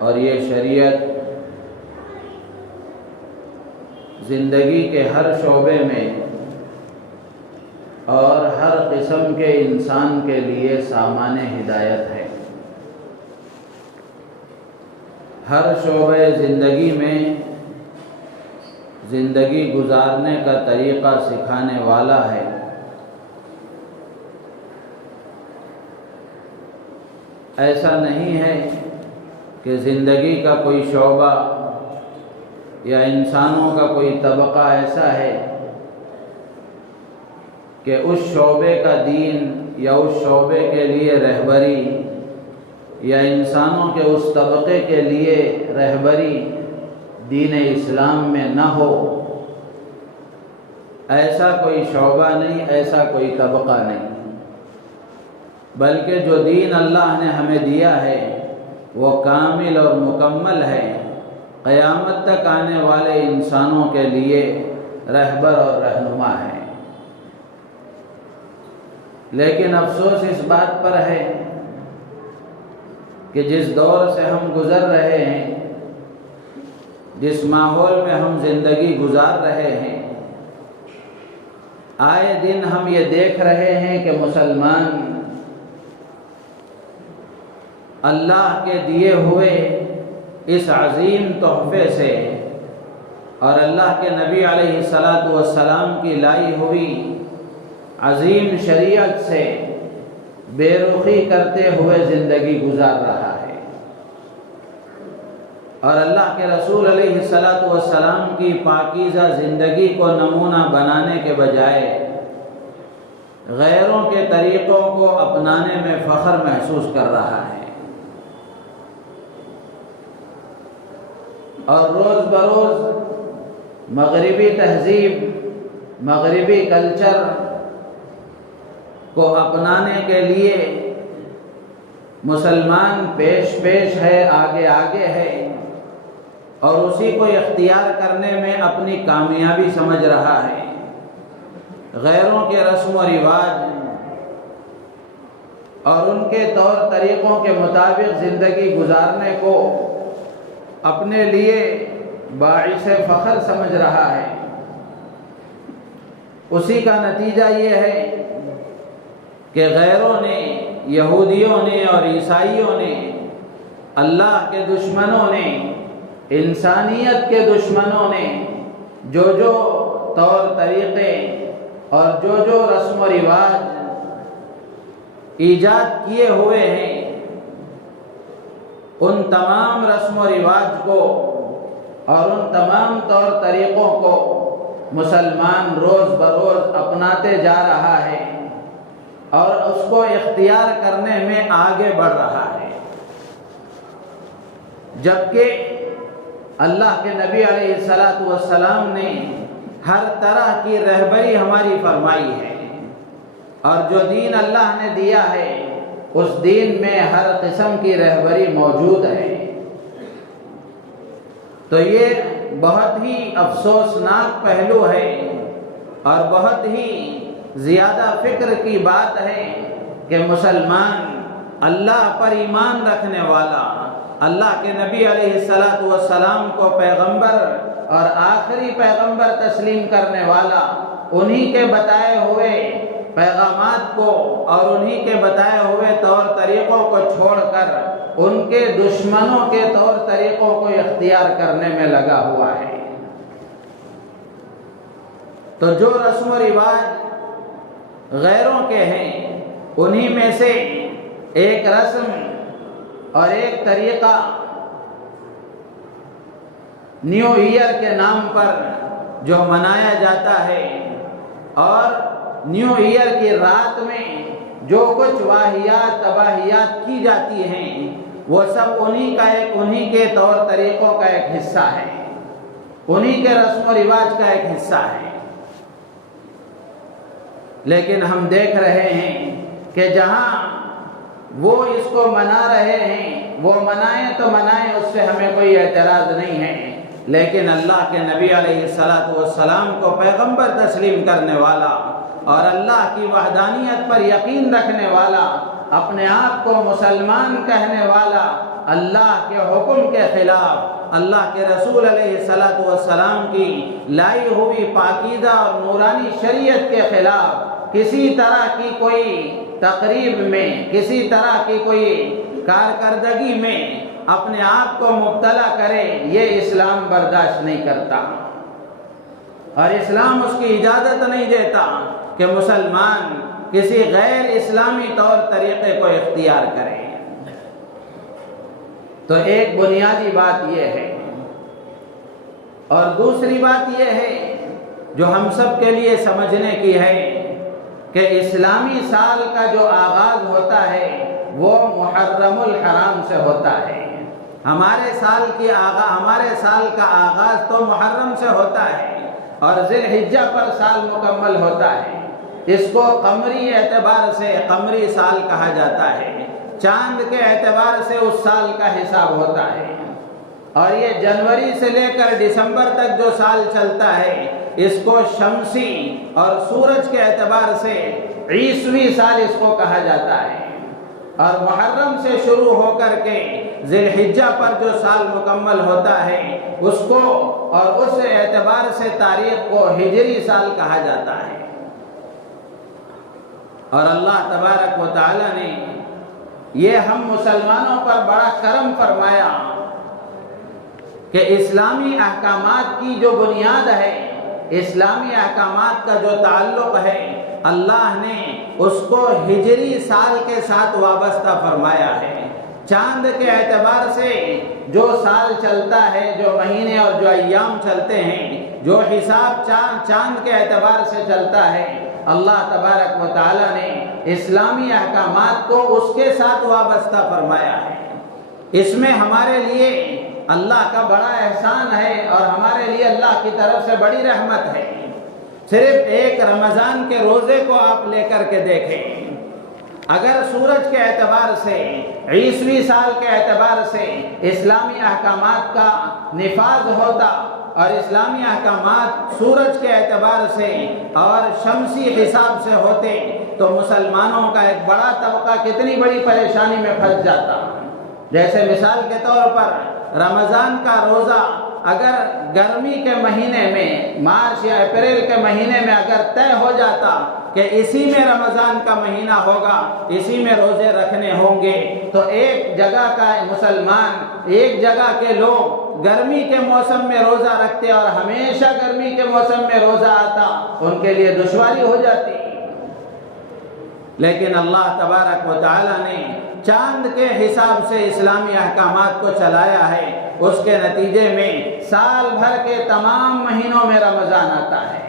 اور یہ شریعت زندگی کے ہر شعبے میں اور ہر قسم کے انسان کے لیے سامان ہدایت ہے۔ ہر شعبے زندگی میں زندگی گزارنے کا طریقہ سکھانے والا ہے۔ ایسا نہیں ہے کہ زندگی کا کوئی شعبہ یا انسانوں کا کوئی طبقہ ایسا ہے کہ اس شعبے کا دین یا اس شعبے کے لیے رہبری یا انسانوں کے اس طبقے کے لیے رہبری دین اسلام میں نہ ہو۔ ایسا کوئی شعبہ نہیں، ایسا کوئی طبقہ نہیں، بلکہ جو دین اللہ نے ہمیں دیا ہے وہ کامل اور مکمل ہے، قیامت تک آنے والے انسانوں کے لیے رہبر اور رہنما ہے۔ لیکن افسوس اس بات پر ہے کہ جس دور سے ہم گزر رہے ہیں، جس ماحول میں ہم زندگی گزار رہے ہیں، آئے دن ہم یہ دیکھ رہے ہیں کہ مسلمان اللہ کے دیے ہوئے اس عظیم تحفے سے اور اللہ کے نبی علیہ السلام کی لائی ہوئی عظیم شریعت سے بے رخی کرتے ہوئے زندگی گزار رہا ہے، اور اللہ کے رسول علیہ السلام کی پاکیزہ زندگی کو نمونہ بنانے کے بجائے غیروں کے طریقوں کو اپنانے میں فخر محسوس کر رہا ہے، اور روز بروز مغربی تہذیب، مغربی کلچر کو اپنانے کے لیے مسلمان پیش ہے، آگے ہے، اور اسی کو اختیار کرنے میں اپنی کامیابی سمجھ رہا ہے۔ غیروں کے رسم و رواج اور ان کے طور طریقوں کے مطابق زندگی گزارنے کو اپنے لیے باعث فخر سمجھ رہا ہے۔ اسی کا نتیجہ یہ ہے کہ غیروں نے، یہودیوں نے اور عیسائیوں نے، اللہ کے دشمنوں نے، انسانیت کے دشمنوں نے جو طور طریقے اور جو رسم و رواج ایجاد کیے ہوئے ہیں، ان تمام رسم و رواج کو اور ان تمام طور طریقوں کو مسلمان روز بروز اپناتے جا رہا ہے اور اس کو اختیار کرنے میں آگے بڑھ رہا ہے، جبکہ اللہ کے نبی علیہ السلام نے ہر طرح کی رہبری ہماری فرمائی ہے، اور جو دین اللہ نے دیا ہے اس دین میں ہر قسم کی رہبری موجود ہے۔ تو یہ بہت ہی افسوسناک پہلو ہے اور بہت ہی زیادہ فکر کی بات ہے کہ مسلمان اللہ پر ایمان رکھنے والا، اللہ کے نبی علیہ السلام کو پیغمبر اور آخری پیغمبر تسلیم کرنے والا، انہی کے بتائے ہوئے پیغامات کو اور انہی کے بتائے ہوئے طور طریقوں کو چھوڑ کر ان کے دشمنوں کے طور طریقوں کو اختیار کرنے میں لگا ہوا ہے۔ تو جو رسم و رواج غیروں کے ہیں، انہی میں سے ایک رسم اور ایک طریقہ نیو ایئر کے نام پر جو منایا جاتا ہے، اور نیو ایئر کی رات میں جو کچھ واہیات تباہیات کی جاتی ہیں، وہ سب انہی کے طور طریقوں کا ایک حصہ ہے، انہی کے رسم و رواج کا ایک حصہ ہے۔ لیکن ہم دیکھ رہے ہیں کہ جہاں وہ اس کو منا رہے ہیں، وہ منائیں تو منائیں، اس سے ہمیں کوئی اعتراض نہیں ہے، لیکن اللہ کے نبی علیہ السلام کو پیغمبر تسلیم کرنے والا اور اللہ کی وحدانیت پر یقین رکھنے والا، اپنے آپ کو مسلمان کہنے والا اللہ کے حکم کے خلاف، اللہ کے رسول علیہ الصلوۃ والسلام کی لائی ہوئی پاکیزہ اور نورانی شریعت کے خلاف کسی طرح کی کوئی تقریب میں، کسی طرح کی کوئی کارکردگی میں اپنے آپ کو مبتلا کرے، یہ اسلام برداشت نہیں کرتا، اور اسلام اس کی اجازت نہیں دیتا کہ مسلمان کسی غیر اسلامی طور طریقے کو اختیار کرے۔ تو ایک بنیادی بات یہ ہے، اور دوسری بات یہ ہے جو ہم سب کے لیے سمجھنے کی ہے کہ اسلامی سال کا جو آغاز ہوتا ہے وہ محرم الحرام سے ہوتا ہے۔ ہمارے سال کا آغاز تو محرم سے ہوتا ہے اور ذی الحجہ پر سال مکمل ہوتا ہے۔ اس کو قمری اعتبار سے قمری سال کہا جاتا ہے، چاند کے اعتبار سے اس سال کا حساب ہوتا ہے، اور یہ جنوری سے لے کر دسمبر تک جو سال چلتا ہے اس کو شمسی اور سورج کے اعتبار سے عیسوی سال اس کو کہا جاتا ہے، اور محرم سے شروع ہو کر کے ذی الحجہ پر جو سال مکمل ہوتا ہے اس کو اور اس اعتبار سے تاریخ کو ہجری سال کہا جاتا ہے۔ اور اللہ تبارک و تعالی نے یہ ہم مسلمانوں پر بڑا کرم فرمایا کہ اسلامی احکامات کی جو بنیاد ہے، اسلامی احکامات کا جو تعلق ہے، اللہ نے اس کو ہجری سال کے ساتھ وابستہ فرمایا ہے۔ چاند کے اعتبار سے جو سال چلتا ہے، جو مہینے اور جو ایام چلتے ہیں، جو حساب چاند کے اعتبار سے چلتا ہے، اللہ تبارک و تعالی نے اسلامی احکامات کو اس کے ساتھ وابستہ فرمایا ہے۔ اس میں ہمارے لیے اللہ کا بڑا احسان ہے اور ہمارے لیے اللہ کی طرف سے بڑی رحمت ہے۔ صرف ایک رمضان کے روزے کو آپ لے کر کے دیکھیں، اگر سورج کے اعتبار سے، عیسوی سال کے اعتبار سے اسلامی احکامات کا نفاذ ہوتا اور اسلامی احکامات سورج کے اعتبار سے اور شمسی حساب سے ہوتے تو مسلمانوں کا ایک بڑا طبقہ کتنی بڑی پریشانی میں پھنس جاتا۔ جیسے مثال کے طور پر رمضان کا روزہ اگر گرمی کے مہینے میں، مارچ یا اپریل کے مہینے میں اگر طے ہو جاتا کہ اسی میں رمضان کا مہینہ ہوگا، اسی میں روزے رکھنے ہوں گے، تو ایک جگہ کا مسلمان، ایک جگہ کے لوگ گرمی کے موسم میں روزہ رکھتے اور ہمیشہ گرمی کے موسم میں روزہ آتا، ان کے لیے دشواری ہو جاتی۔ لیکن اللہ تبارک و تعالی نے چاند کے حساب سے اسلامی احکامات کو چلایا ہے، اس کے نتیجے میں سال بھر کے تمام مہینوں میں رمضان آتا ہے۔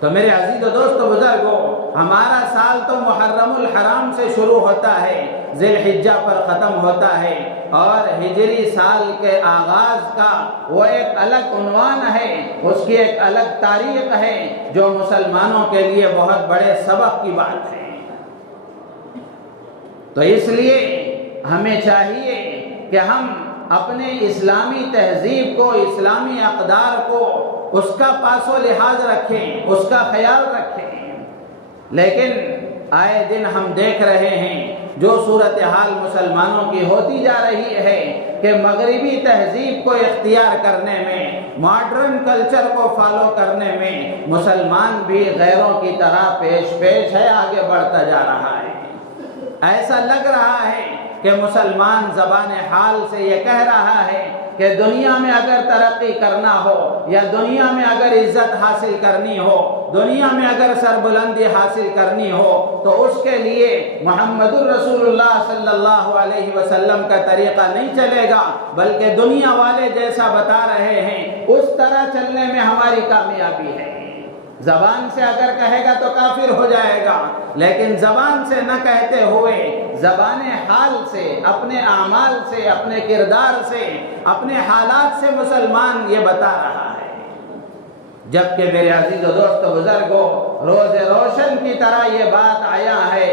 تو میرے عزیز و دوست و بزرگوں، ہمارا سال تو محرم الحرام سے شروع ہوتا ہے، ذی الحجہ پر ختم ہوتا ہے، اور ہجری سال کے آغاز کا وہ ایک الگ عنوان ہے، اس کی ایک الگ تاریخ ہے جو مسلمانوں کے لیے بہت بڑے سبق کی بات ہے۔ تو اس لیے ہمیں چاہیے کہ ہم اپنے اسلامی تہذیب کو، اسلامی اقدار کو، اس کا پاس و لحاظ رکھیں، اس کا خیال رکھیں۔ لیکن آئے دن ہم دیکھ رہے ہیں جو صورتحال مسلمانوں کی ہوتی جا رہی ہے کہ مغربی تہذیب کو اختیار کرنے میں، ماڈرن کلچر کو فالو کرنے میں مسلمان بھی غیروں کی طرح پیش ہے، آگے بڑھتا جا رہا ہے۔ ایسا لگ رہا ہے کہ مسلمان زبان حال سے یہ کہہ رہا ہے کہ دنیا میں اگر ترقی کرنا ہو یا دنیا میں اگر عزت حاصل کرنی ہو، دنیا میں اگر سربلندی حاصل کرنی ہو تو اس کے لیے محمد الرسول اللہ صلی اللہ علیہ وسلم کا طریقہ نہیں چلے گا، بلکہ دنیا والے جیسا بتا رہے ہیں اس طرح چلنے میں ہماری کامیابی ہے۔ زبان سے اگر کہے گا تو کافر ہو جائے گا، لیکن زبان سے نہ کہتے ہوئے زبان حال سے، اپنے اعمال سے، اپنے کردار سے، اپنے حالات سے مسلمان یہ بتا رہا ہے۔ جبکہ میرے عزیز و دوست و بزرگوں، روز روشن کی طرح یہ بات آیا ہے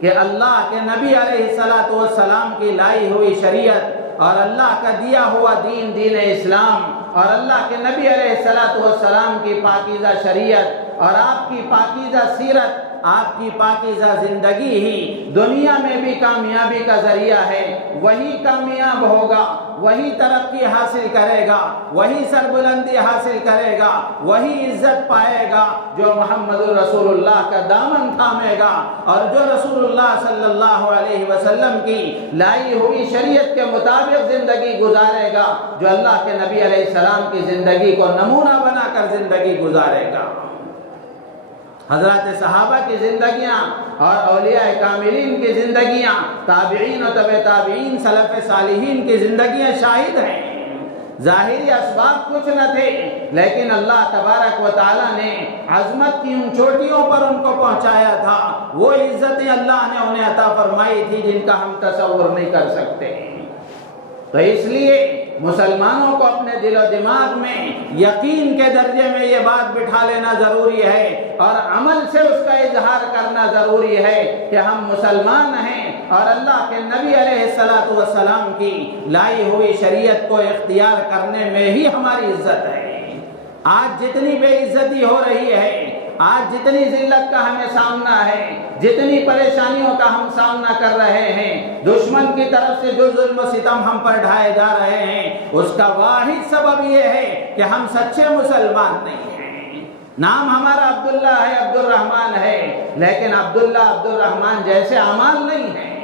کہ اللہ کے نبی علیہ الصلوۃ والسلام کی لائی ہوئی شریعت اور اللہ کا دیا ہوا دین اسلام اور اللہ کے نبی علیہ الصلوۃ والسلام کی پاکیزہ شریعت اور آپ کی پاکیزہ سیرت آپ کی پاکیزہ زندگی ہی دنیا میں بھی کامیابی کا ذریعہ ہے۔ وہی کامیاب ہوگا، وہی ترقی حاصل کرے گا، وہی سربلندی حاصل کرے گا، وہی عزت پائے گا جو محمد رسول اللہ کا دامن تھامے گا اور جو رسول اللہ صلی اللہ علیہ وسلم کی لائی ہوئی شریعت کے مطابق زندگی گزارے گا، جو اللہ کے نبی علیہ السلام کی زندگی کو نمونہ بنا کر زندگی گزارے گا۔ حضرات صحابہ کی زندگیاں اور اولیاء کاملین کی زندگیاں، تابعین و تبع تابعین، سلف صالحین کی زندگیاں شاہد ہیں۔ ظاہری اسباب کچھ نہ تھے، لیکن اللہ تبارک و تعالیٰ نے عظمت کی ان چوٹیوں پر ان کو پہنچایا تھا۔ وہ عزتیں اللہ نے انہیں عطا فرمائی تھی جن کا ہم تصور نہیں کر سکتے۔ تو اس لیے مسلمانوں کو اپنے دل و دماغ میں یقین کے درجے میں یہ بات بٹھا لینا ضروری ہے اور عمل سے اس کا اظہار کرنا ضروری ہے کہ ہم مسلمان ہیں اور اللہ کے نبی علیہ السلام کی لائی ہوئی شریعت کو اختیار کرنے میں ہی ہماری عزت ہے۔ آج جتنی بے عزتی ہو رہی ہے، آج جتنی ذلت کا ہمیں سامنا ہے، جتنی پریشانیوں کا ہم سامنا کر رہے ہیں، دشمن کی طرف سے جو ظلم و ستم ہم پر ڈھائے جا رہے ہیں، اس کا واحد سبب یہ ہے کہ ہم سچے مسلمان نہیں ہیں۔ نام ہمارا عبداللہ ہے، عبد الرحمن ہے، لیکن عبداللہ عبد الرحمن جیسے اعمال نہیں ہیں۔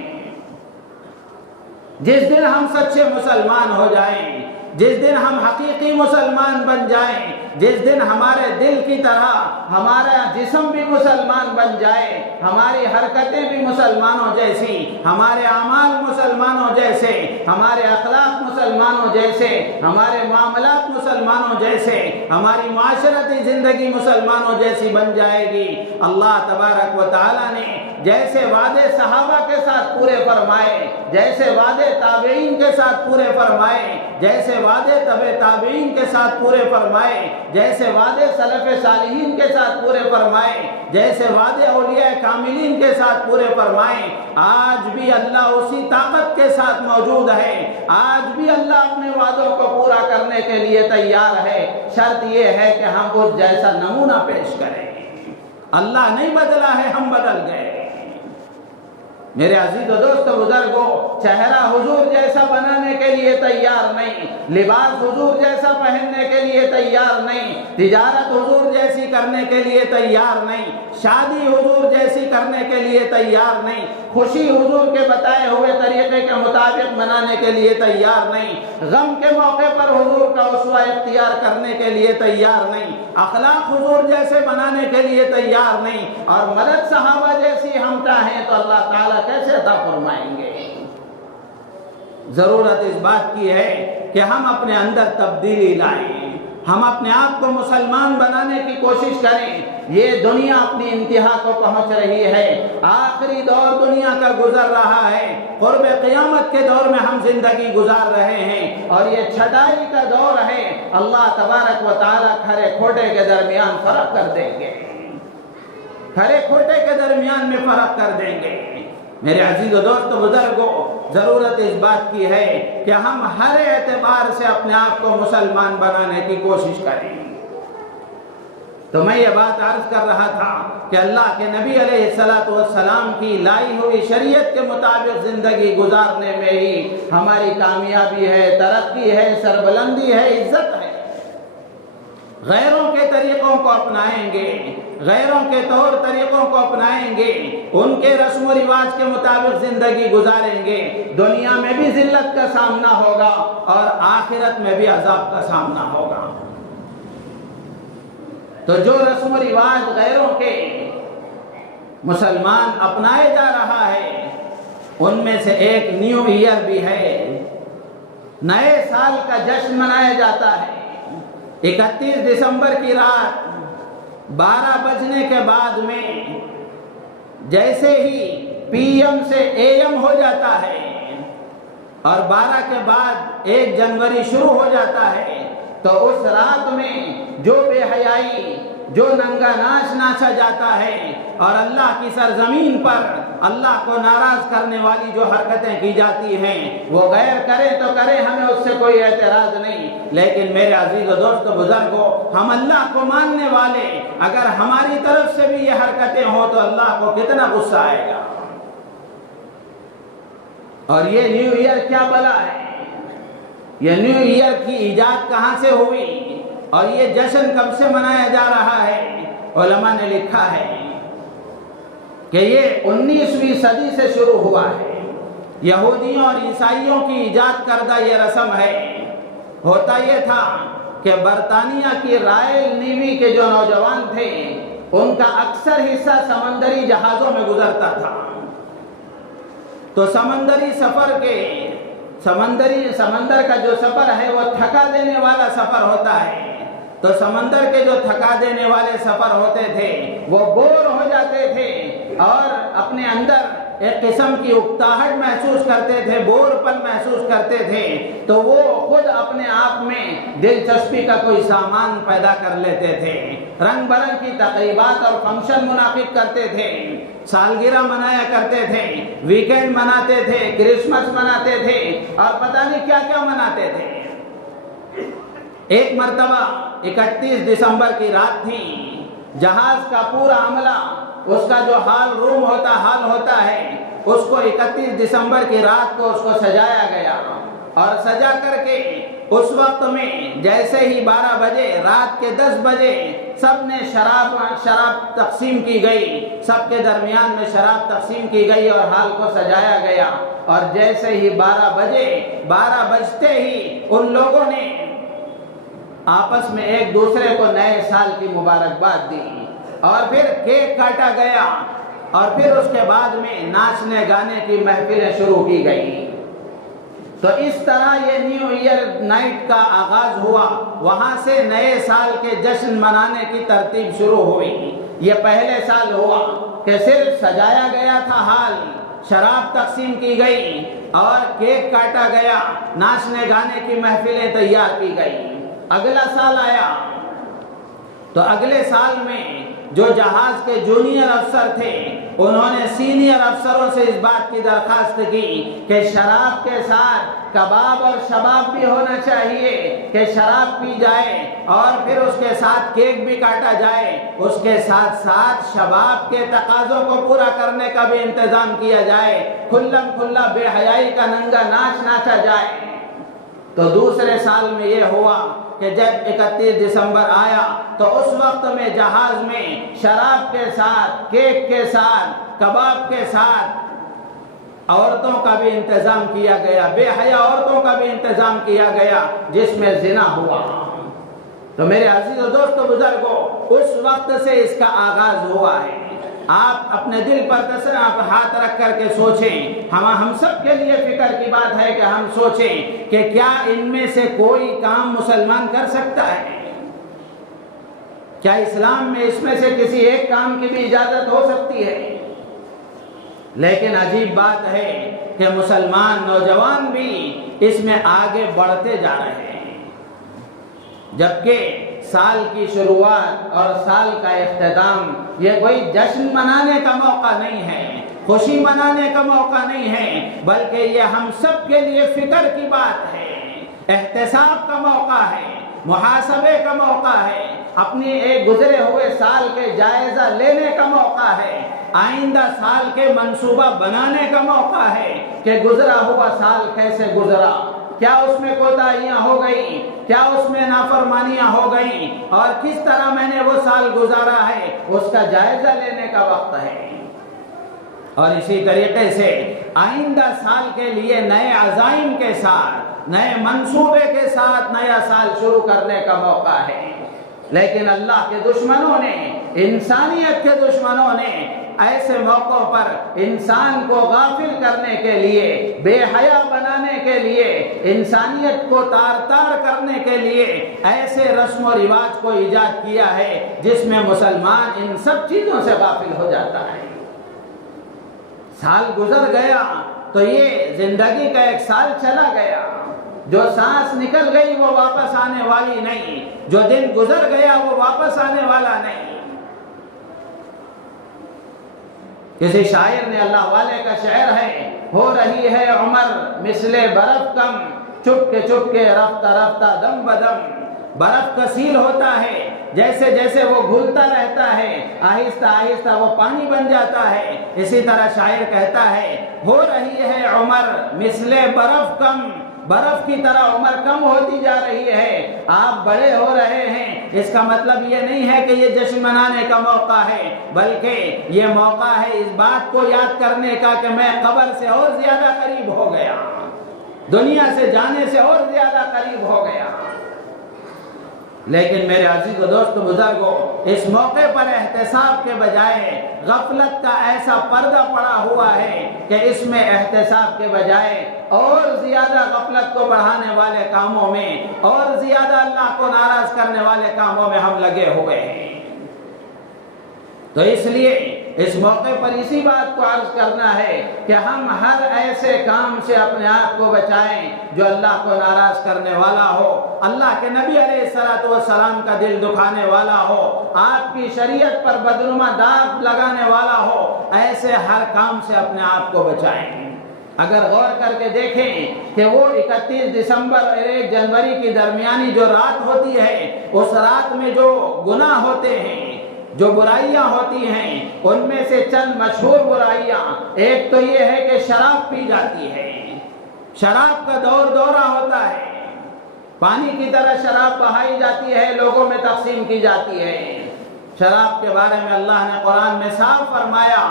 جس دن ہم سچے مسلمان ہو جائیں، جس دن ہم حقیقی مسلمان بن جائیں، جس دن ہمارے دل کی طرح ہمارا جسم بھی مسلمان بن جائے، ہماری حرکتیں بھی مسلمانوں جیسی، ہمارے اعمال مسلمانوں جیسے، ہمارے اخلاق مسلمانوں جیسے، ہمارے معاملات مسلمانوں جیسے، ہماری معاشرتی زندگی مسلمانوں جیسی بن جائے گی، اللہ تبارک و تعالیٰ نے جیسے وعدے صحابہ کے ساتھ پورے فرمائے، جیسے وعدے تابعین کے ساتھ پورے فرمائے، جیسے وعدے تبع تابعین کے ساتھ پورے فرمائے، جیسے وعدے سلف صالحین کے ساتھ پورے فرمائے، جیسے وعدے اولیاء کاملین کے ساتھ پورے فرمائے، آج بھی اللہ اسی طاقت کے ساتھ موجود ہے، آج بھی اللہ اپنے وعدوں کو پورا کرنے کے لیے تیار ہے۔ شرط یہ ہے کہ ہم اس جیسا نمونہ پیش کریں۔ اللہ نہیں بدلا ہے، ہم بدل گئے۔ میرے عزیز و دوست بزرگوں، چہرہ حضور جیسا بنانے کے لیے تیار نہیں، لباس حضور جیسا پہننے کے لیے تیار نہیں، تجارت حضور جیسی کرنے کے لیے تیار نہیں، شادی حضور جیسی کرنے کے لیے تیار نہیں، خوشی حضور کے بتائے ہوئے طریقے کے مطابق منانے کے لیے تیار نہیں، غم کے موقع پر حضور کا اسوہ اختیار کرنے کے لیے تیار نہیں، اخلاق حضور جیسے بنانے کے لیے تیار نہیں، اور مدد صحابہ جیسی ہم چاہیں تو اللہ تعالیٰ کیسے عطا فرمائیں گے؟ ضرورت اس بات کی ہے کہ ہم اپنے اندر تبدیلی لائیں، ہم اپنے آپ کو مسلمان بنانے کی کوشش کریں۔ یہ دنیا اپنی انتہا کو پہنچ رہی ہے، آخری دور دنیا کا گزر رہا ہے، قرب قیامت کے دور میں ہم زندگی گزار رہے ہیں، اور یہ چھٹائی کا دور ہے۔ اللہ تبارک و تعالیٰ کھرے کھوٹے کے درمیان فرق کر دیں گے، کھرے کھوٹے کے درمیان میں فرق کر دیں گے۔ میرے عزیز و دوست بزرگوں، ضرورت اس بات کی ہے کہ ہم ہر اعتبار سے اپنے آپ کو مسلمان بنانے کی کوشش کریں۔ تو میں یہ بات عرض کر رہا تھا کہ اللہ کے نبی علیہ السلام کی لائی ہوئی شریعت کے مطابق زندگی گزارنے میں ہی ہماری کامیابی ہے، ترقی ہے، سربلندی ہے، عزت ہے۔ غیروں کے طریقوں کو اپنائیں گے، غیروں کے طور طریقوں کو اپنائیں گے، ان کے رسم و رواج کے مطابق زندگی گزاریں گے، دنیا میں بھی ذلت کا سامنا ہوگا اور آخرت میں بھی عذاب کا سامنا ہوگا۔ تو جو رسم و رواج غیروں کے مسلمان اپنائے جا رہا ہے، ان میں سے ایک نیو ایئر بھی ہے، نئے سال کا جشن منایا جاتا ہے۔ 31 دسمبر کی رات 12 بجنے کے بعد میں جیسے ہی پی ایم سے اے ایم ہو جاتا ہے اور 12 کے بعد 1 جنوری شروع ہو جاتا ہے، تو اس رات میں جو بے حیائی، جو ننگا ناچ ناچا جاتا ہے اور اللہ کی سرزمین پر اللہ کو ناراض کرنے والی جو حرکتیں کی جاتی ہیں وہ غیر کرے تو کرے، ہمیں اس سے کوئی اعتراض نہیں، لیکن میرے عزیز و دوست بزرگوں، ہم اللہ کو ماننے والے اگر ہماری طرف سے بھی یہ حرکتیں ہوں تو اللہ کو کتنا غصہ آئے گا۔ اور یہ نیو ایئر کیا بلا ہے، یہ نیو ایئر کی ایجاد کہاں سے ہوئی اور یہ جشن کب سے منایا جا رہا ہے؟ علماء نے لکھا ہے کہ یہ 19ویں صدی سے شروع ہوا ہے۔ یہودیوں اور عیسائیوں کی ایجاد کردہ یہ رسم ہے۔ ہوتا یہ تھا کہ برطانیہ کی رائل نیوی کے جو نوجوان تھے ان کا اکثر حصہ سمندری جہازوں میں گزرتا تھا، تو سمندر کا جو سفر ہے وہ تھکا دینے والا سفر ہوتا ہے، تو سمندر کے جو تھکا دینے والے سفر ہوتے تھے وہ بور ہو جاتے تھے اور اپنے اندر ایک قسم کی اکتاہٹ محسوس کرتے تھے، بور پن محسوس کرتے تھے، تو وہ خود اپنے آپ میں دلچسپی کا کوئی سامان پیدا کر لیتے تھے، رنگ برنگ کی تقریبات اور فنکشن منعقد کرتے تھے، سالگرہ منایا کرتے تھے، ویکینڈ مناتے تھے، کرسمس مناتے تھے اور پتہ نہیں کیا کیا مناتے تھے۔ ایک مرتبہ 31 دسمبر کی رات تھی، جہاز کا پورا عملہ، اس کا جو حال ہوتا ہے، اس کو 31 دسمبر کی رات کو اس کو سجایا گیا، اور سجا کر کے اس وقت میں جیسے ہی 12 بجے، رات کے 10 بجے سب نے شراب تقسیم کی گئی، سب کے درمیان میں شراب تقسیم کی گئی اور حال کو سجایا گیا، اور جیسے ہی 12 بجتے ہی ان لوگوں نے آپس میں ایک دوسرے کو نئے سال کی مبارکباد دی، اور پھر کیک کاٹا گیا، اور پھر اس کے بعد میں ناچنے گانے کی محفلیں شروع کی گئی۔ تو اس طرح یہ نیو ایئر نائٹ کا آغاز ہوا، وہاں سے نئے سال کے جشن منانے کی ترتیب شروع ہوئی۔ یہ پہلے سال ہوا کہ صرف سجایا گیا تھا حال، شراب تقسیم کی گئی اور کیک کاٹا گیا، ناچنے گانے کی محفلیں تیار کی گئی۔ اگلا سال آیا تو اگلے سال میں جو جہاز کے جونیئر افسر تھے انہوں نے سینئر افسروں سے اس بات کی درخواست کی کہ شراب کے ساتھ کباب اور شباب بھی ہونا چاہیے، کہ شراب پی جائے اور پھر اس کے ساتھ کیک بھی کاٹا جائے، اس کے ساتھ ساتھ شباب کے تقاضوں کو پورا کرنے کا بھی انتظام کیا جائے، کھلم کھلا بے حیائی کا ننگا ناچ ناچا جائے۔ تو دوسرے سال میں یہ ہوا کہ جب 31 دسمبر آیا تو اس وقت میں جہاز میں شراب کے ساتھ، کیک کے ساتھ، کباب کے ساتھ عورتوں کا بھی انتظام کیا گیا، بے حیا عورتوں کا بھی انتظام کیا گیا، جس میں زنا ہوا۔ تو میرے عزیز و دوست و بزرگوں، اس وقت سے اس کا آغاز ہوا ہے۔ آپ اپنے دل پر ہاتھ رکھ کر کے سوچیں، ہم سب کے لیے فکر کی بات ہے کہ ہم سوچیں کہ کیا ان میں سے کوئی کام مسلمان کر سکتا ہے؟ کیا اسلام میں اس میں سے کسی ایک کام کی بھی اجازت ہو سکتی ہے؟ لیکن عجیب بات ہے کہ مسلمان نوجوان بھی اس میں آگے بڑھتے جا رہے ہیں، جبکہ سال کی شروعات اور سال کا اختتام یہ کوئی جشن منانے کا موقع نہیں ہے، خوشی منانے کا موقع نہیں ہے، بلکہ یہ ہم سب کے لیے فکر کی بات ہے، احتساب کا موقع ہے، محاسبے کا موقع ہے، اپنی ایک گزرے ہوئے سال کے جائزہ لینے کا موقع ہے، آئندہ سال کے منصوبہ بنانے کا موقع ہے کہ گزرا ہوا سال کیسے گزرا، کیا اس میں کوتاہیاں ہو گئی، کیا اس میں نافرمانیاں ہو گئیں، اور کس طرح میں نے وہ سال گزارا ہے، اس کا جائزہ لینے کا وقت ہے۔ اور اسی طریقے سے آئندہ سال کے لیے نئے عزائم کے ساتھ، نئے منصوبے کے ساتھ نیا سال شروع کرنے کا موقع ہے۔ لیکن اللہ کے دشمنوں نے، انسانیت کے دشمنوں نے ایسے موقعوں پر انسان کو غافل کرنے کے لیے، بے حیا بنانے کے لیے، انسانیت کو تار تار کرنے کے لیے ایسے رسم و رواج کو ایجاد کیا ہے جس میں مسلمان ان سب چیزوں سے غافل ہو جاتا ہے۔ سال گزر گیا تو یہ زندگی کا ایک سال چلا گیا، جو سانس نکل گئی وہ واپس آنے والی نہیں، جو دن گزر گیا وہ واپس آنے والا نہیں۔ کسی شاعر نے، اللہ والے کا شعر ہے، ہو رہی ہے عمر مثل برف کم، چپ کے رفتہ رفتہ دم بدم. برف کثیر ہوتا ہے، جیسے جیسے وہ گھلتا رہتا ہے آہستہ آہستہ وہ پانی بن جاتا ہے. اسی طرح شاعر کہتا ہے ہو رہی ہے عمر مثل برف کم، برف کی طرح عمر کم ہوتی جا رہی ہے، آپ بڑے ہو رہے ہیں. اس کا مطلب یہ نہیں ہے کہ یہ جشن منانے کا موقع ہے، بلکہ یہ موقع ہے اس بات کو یاد کرنے کا کہ میں قبر سے اور زیادہ قریب ہو گیا، دنیا سے جانے سے اور زیادہ قریب ہو گیا. لیکن میرے عزیز و دوست بزرگوں، اس موقع پر احتساب کے بجائے غفلت کا ایسا پردہ پڑا ہوا ہے کہ اس میں احتساب کے بجائے اور زیادہ غفلت کو بڑھانے والے کاموں میں اور زیادہ اللہ کو ناراض کرنے والے کاموں میں ہم لگے ہوئے ہیں. تو اس لیے اس موقع پر اسی بات کو عرض کرنا ہے کہ ہم ہر ایسے کام سے اپنے آپ کو بچائیں جو اللہ کو ناراض کرنے والا ہو، اللہ کے نبی علیہ السلام کا دل دکھانے والا ہو، آپ کی شریعت پر بدنما داغ لگانے والا ہو. ایسے ہر کام سے اپنے آپ کو بچائیں. اگر غور کر کے دیکھیں کہ وہ 31 دسمبر اور 1 جنوری کی درمیانی جو رات ہوتی ہے، اس رات میں جو گناہ ہوتے ہیں، جو برائیاں ہوتی ہیں، ان میں سے چند مشہور برائیاں، ایک تو یہ ہے کہ شراب پی جاتی ہے، شراب کا دورہ ہوتا ہے، پانی کی طرح شراب بہائی جاتی ہے، لوگوں میں تقسیم کی جاتی ہے. شراب کے بارے میں اللہ نے قرآن میں صاف فرمایا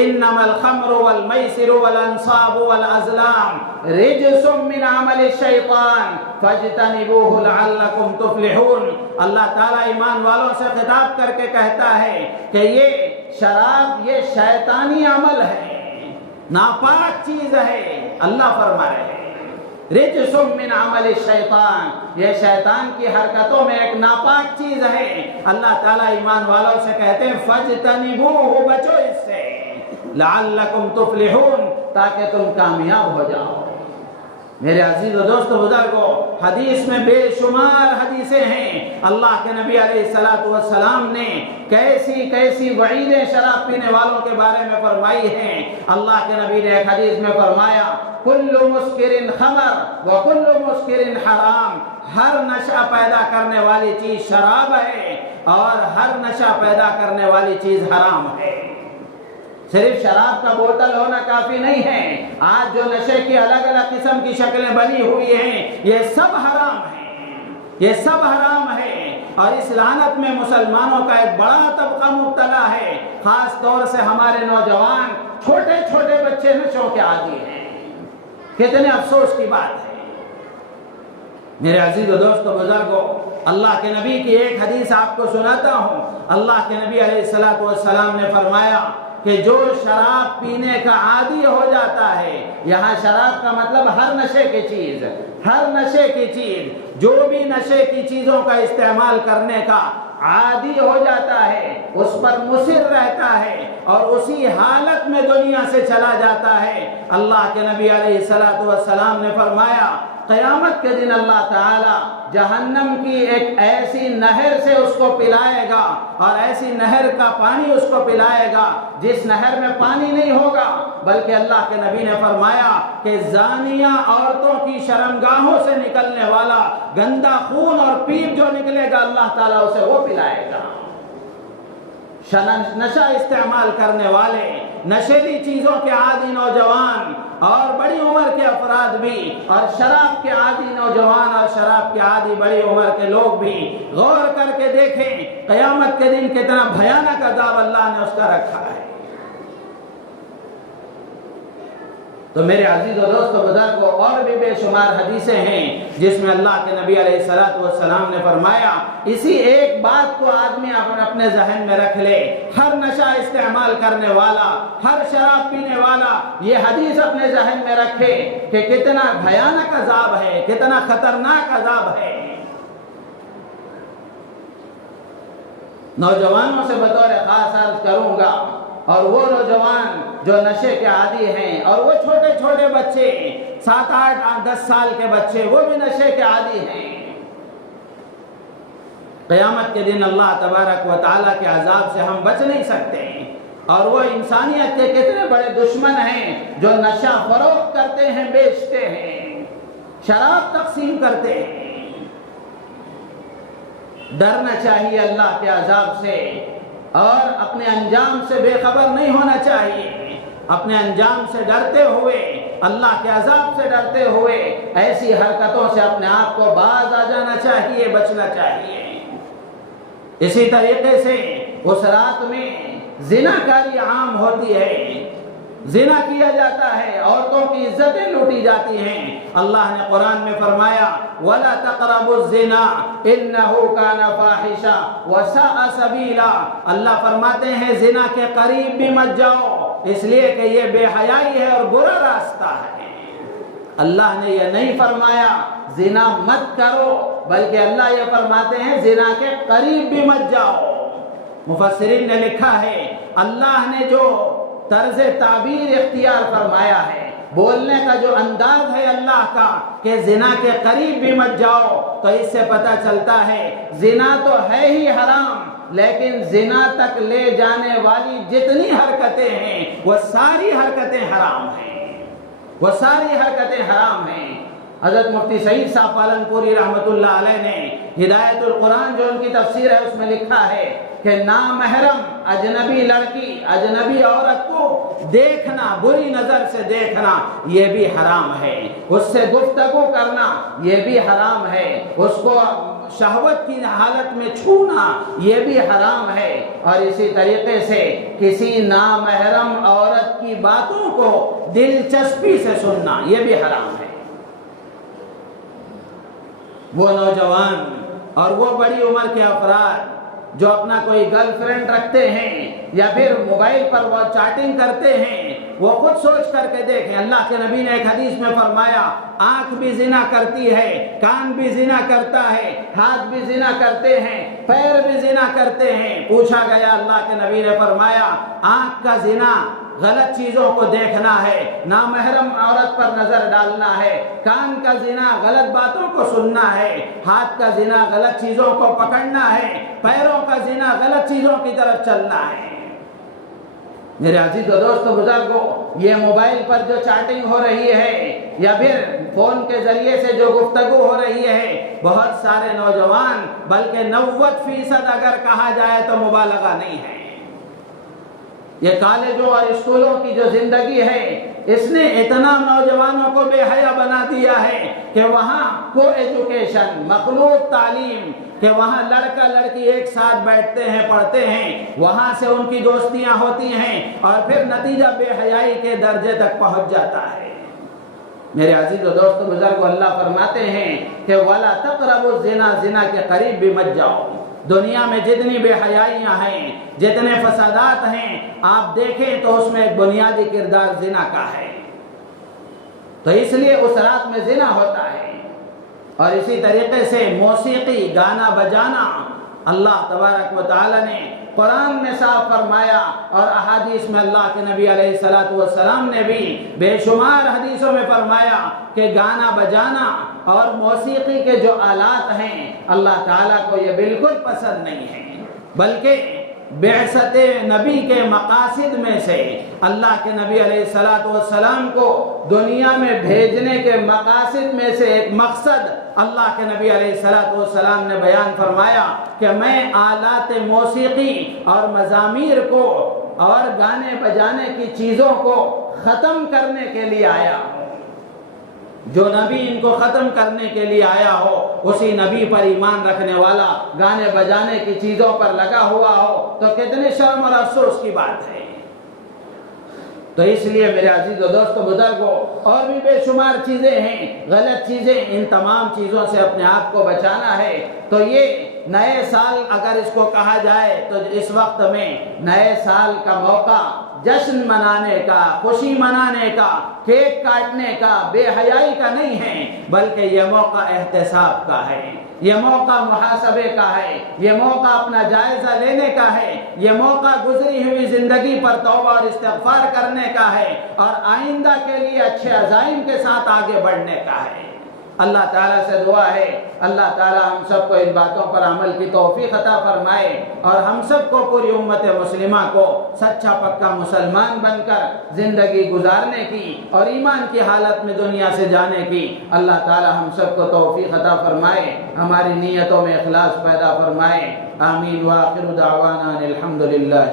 انما الخمر والمیسر والانصاب والازلام رجس من عمل الشیطان فاجتنبوه لعلکم تفلحون. اللہ تعالیٰ ایمان والوں سے خطاب کر کے کہتا ہے کہ یہ شراب یہ شیطانی عمل ہے، ناپاک چیز ہے. اللہ فرما رہے ہیں رجس من عمل الشیطان، یہ شیطان کی حرکتوں میں ایک ناپاک چیز ہے. اللہ تعالیٰ ایمان والوں سے کہتے ہیں فاجتنبوه، بچو اس سے، لعلکم تفلحون، تاکہ تم کامیاب ہو جاؤ. میرے عزیز و دوست بزرگوں، حدیث میں بے شمار حدیثیں ہیں. اللہ کے نبی علیہ السلام نے کیسی کیسی وعیدیں شراب پینے والوں کے بارے میں فرمائی ہیں. اللہ کے نبی نے ایک حدیث میں فرمایا کل مسکر خمر وکل مسکر حرام، ہر نشہ پیدا کرنے والی چیز شراب ہے اور ہر نشہ پیدا کرنے والی چیز حرام ہے. صرف شراب کا بوتل ہونا کافی نہیں ہے، آج جو نشے کی الگ الگ قسم کی شکلیں بنی ہوئی ہیں یہ سب حرام ہیں، یہ سب حرام ہے. اور اس لعنت میں مسلمانوں کا ایک بڑا طبقہ مبتلا ہے، خاص طور سے ہمارے نوجوان، چھوٹے چھوٹے بچے نشوں کے عادی ہیں. کتنے افسوس کی بات ہے. میرے عزیز و دوست و بزرگوں، اللہ کے نبی کی ایک حدیث آپ کو سناتا ہوں. اللہ کے نبی علیہ السلام نے فرمایا کہ جو شراب پینے کا عادی ہو جاتا ہے، یہاں شراب کا مطلب ہر نشے کی چیز، ہر نشے کی چیز، جو بھی نشے کی چیزوں کا استعمال کرنے کا عادی ہو جاتا ہے، اس پر مصر رہتا ہے اور اسی حالت میں دنیا سے چلا جاتا ہے. اللہ کے نبی علیہ السلام نے فرمایا قیامت کے دن اللہ تعالی جہنم کی ایک ایسی نہر سے اس کو پلائے گا، اور ایسی نہر کا پانی اس کو پلائے گا جس نہر میں پانی نہیں ہوگا، بلکہ اللہ کے نبی نے فرمایا کہ زانیہ عورتوں کی شرمگاہوں سے نکلنے والا گندا خون اور پیپ جو نکلے گا اللہ تعالیٰ اسے وہ پلائے گا. نشہ استعمال کرنے والے، نشیلی چیزوں کے عادی نوجوان اور بڑی عمر کے افراد بھی، اور شراب کے عادی نوجوان اور شراب کے عادی بڑی عمر کے لوگ بھی غور کر کے دیکھیں قیامت کے دن کتنا بھیانک عذاب اللہ نے اس کا رکھا ہے. تو میرے عزیز و دوست و بزرگوں، اور بھی بے شمار حدیثیں ہیں جس میں اللہ کے نبی علیہ السلام نے فرمایا اسی ایک بات کو آدمی اپنے ذہن میں رکھ لے، ہر نشہ استعمال کرنے والا، ہر شراب پینے والا یہ حدیث اپنے ذہن میں رکھے کہ کتنا بھیانک عذاب ہے، کتنا خطرناک عذاب ہے. نوجوانوں سے بطور خاص عرض کروں گا، اور وہ نوجوان جو نشے کے عادی ہیں، اور وہ چھوٹے چھوٹے بچے 7, 8, 10 سال کے بچے وہ بھی نشے کے عادی ہیں. قیامت کے دن اللہ تبارک و تعالیٰ کے عذاب سے ہم بچ نہیں سکتے. اور وہ انسانیت کے کتنے بڑے دشمن ہیں جو نشہ فروخت کرتے ہیں، بیچتے ہیں، شراب تقسیم کرتے ہیں۔ ڈرنا چاہیے اللہ کے عذاب سے اور اپنے انجام سے بے خبر نہیں ہونا چاہیے۔ اپنے انجام سے ڈرتے ہوئے، اللہ کے عذاب سے ڈرتے ہوئے ایسی حرکتوں سے اپنے آپ کو باز آ جانا چاہیے، بچنا چاہیے۔ اسی طریقے سے اس رات میں زنا کاری عام ہوتی ہے، زنا کیا جاتا ہے، عورتوں کی عزتیں لوٹی جاتی ہیں۔ اللہ نے قرآن میں فرمایا وَلَا تَقْرَبُوا الزِّنَا إِنَّهُ كَانَ فَاحِشًا وَسَاءَ سَبِيلًا۔ اللہ فرماتے ہیں زنا کے قریب بھی مت جاؤ، اس لیے کہ یہ بے حیائی ہے اور برا راستہ ہے۔ اللہ نے یہ نہیں فرمایا زنا مت کرو، بلکہ اللہ یہ فرماتے ہیں زنا کے قریب بھی مت جاؤ۔ مفسرین نے لکھا ہے اللہ نے جو طرز تعبیر اختیار فرمایا ہے، بولنے کا جو انداز ہے اللہ کا کہ زنا کے قریب بھی مت جاؤ، تو اس سے پتہ چلتا ہے زنا تو ہے ہی حرام، لیکن زنا تک لے جانے والی جتنی حرکتیں ہیں وہ ساری حرکتیں حرام ہیں، وہ ساری حرکتیں حرام ہیں۔ حضرت مفتی سعید صاحب پالن پوری رحمۃ اللہ علیہ نے ہدایت القرآن جو ان کی تفسیر ہے اس میں لکھا ہے کہ نامحرم اجنبی لڑکی، اجنبی عورت کو دیکھنا، بری نظر سے دیکھنا یہ بھی حرام ہے، اس سے گفتگو کرنا یہ بھی حرام ہے، اس کو شہوت کی حالت میں چھونا یہ بھی حرام ہے، اور اسی طریقے سے کسی نامحرم عورت کی باتوں کو دلچسپی سے سننا یہ بھی حرام ہے۔ وہ نوجوان اور وہ بڑی عمر کے افراد جو اپنا کوئی گرل فرینڈ رکھتے ہیں یا پھر موبائل پر وہ چیٹنگ کرتے ہیں، وہ خود سوچ کر کے دیکھیں۔ اللہ کے نبی نے ایک حدیث میں فرمایا آنکھ بھی زنا کرتی ہے، کان بھی زنا کرتا ہے، ہاتھ بھی زنا کرتے ہیں، پیر بھی زنا کرتے ہیں۔ پوچھا گیا اللہ کے نبی نے فرمایا آنکھ کا زنا غلط چیزوں کو دیکھنا ہے، نامحرم عورت پر نظر ڈالنا ہے، کان کا زنا غلط باتوں کو سننا ہے، ہاتھ کا زنا غلط چیزوں کو پکڑنا ہے، پیروں کا زنا غلط چیزوں کی طرف چلنا ہے۔ میرے عزیز و دوستو بزرگوں، یہ موبائل پر جو چیٹنگ ہو رہی ہے یا پھر فون کے ذریعے سے جو گفتگو ہو رہی ہے، بہت سارے نوجوان بلکہ 90% اگر کہا جائے تو مبالغہ نہیں ہے، یہ کالجوں اور اسکولوں کی جو زندگی ہے اس نے اتنا نوجوانوں کو بے حیا بنا دیا ہے کہ وہاں کو ایجوکیشن، مخلوط تعلیم، کہ وہاں لڑکا لڑکی ایک ساتھ بیٹھتے ہیں، پڑھتے ہیں، وہاں سے ان کی دوستیاں ہوتی ہیں اور پھر نتیجہ بے حیائی کے درجے تک پہنچ جاتا ہے۔ میرے عزیز و دوستو بزرگو، اللہ فرماتے ہیں کہ وَلَا تَقْرَبُوا الزِّنَا، زنا کے قریب بھی مت جاؤ۔ دنیا میں جتنی بے حیائیاں ہیں، جتنے فسادات ہیں، آپ دیکھیں تو اس میں ایک بنیادی کردار زنا کا ہے، تو اس لیے اس رات میں زنا ہوتا ہے۔ اور اسی طریقے سے موسیقی، گانا بجانا، اللہ تبارک و تعالی نے قرآن میں صاف فرمایا اور احادیث میں اللہ کے نبی علیہ السلام نے بھی بے شمار حدیثوں میں فرمایا کہ گانا بجانا اور موسیقی کے جو آلات ہیں اللہ تعالیٰ کو یہ بالکل پسند نہیں ہے، بلکہ بعثت نبی کے مقاصد میں سے، اللہ کے نبی علیہ السلام کو دنیا میں بھیجنے کے مقاصد میں سے ایک مقصد اللہ کے نبی علیہ السلام نے بیان فرمایا کہ میں آلات موسیقی اور مزامیر کو اور گانے بجانے کی چیزوں کو ختم کرنے کے لیے آیا ہوں۔ جو نبی ان کو ختم کرنے کے لیے آیا ہو، اسی نبی پر ایمان رکھنے والا گانے بجانے کی چیزوں پر لگا ہوا ہو تو کتنے شرم اور افسوس کی بات ہے۔ تو اس لیے میرے عزیز و دوستو بزرگوں، اور بھی بے شمار چیزیں ہیں، غلط چیزیں، ان تمام چیزوں سے اپنے آپ کو بچانا ہے۔ تو یہ نئے سال اگر اس کو کہا جائے تو اس وقت میں نئے سال کا موقع جشن منانے کا، خوشی منانے کا، کیک کاٹنے کا، بے حیائی کا نہیں ہے، بلکہ یہ موقع احتساب کا ہے، یہ موقع محاسبے کا ہے، یہ موقع اپنا جائزہ لینے کا ہے، یہ موقع گزری ہوئی زندگی پر توبہ اور استغفار کرنے کا ہے اور آئندہ کے لیے اچھے عزائم کے ساتھ آگے بڑھنے کا ہے۔ اللہ تعالیٰ سے دعا ہے اللہ تعالیٰ ہم سب کو ان باتوں پر عمل کی توفیق عطا فرمائے اور ہم سب کو پوری امت مسلمہ کو سچا پکا مسلمان بن کر زندگی گزارنے کی اور ایمان کی حالت میں دنیا سے جانے کی اللہ تعالیٰ ہم سب کو توفیق عطا فرمائے، ہماری نیتوں میں اخلاص پیدا فرمائے۔ آمین۔ وآخر دعوانا الحمدللہ۔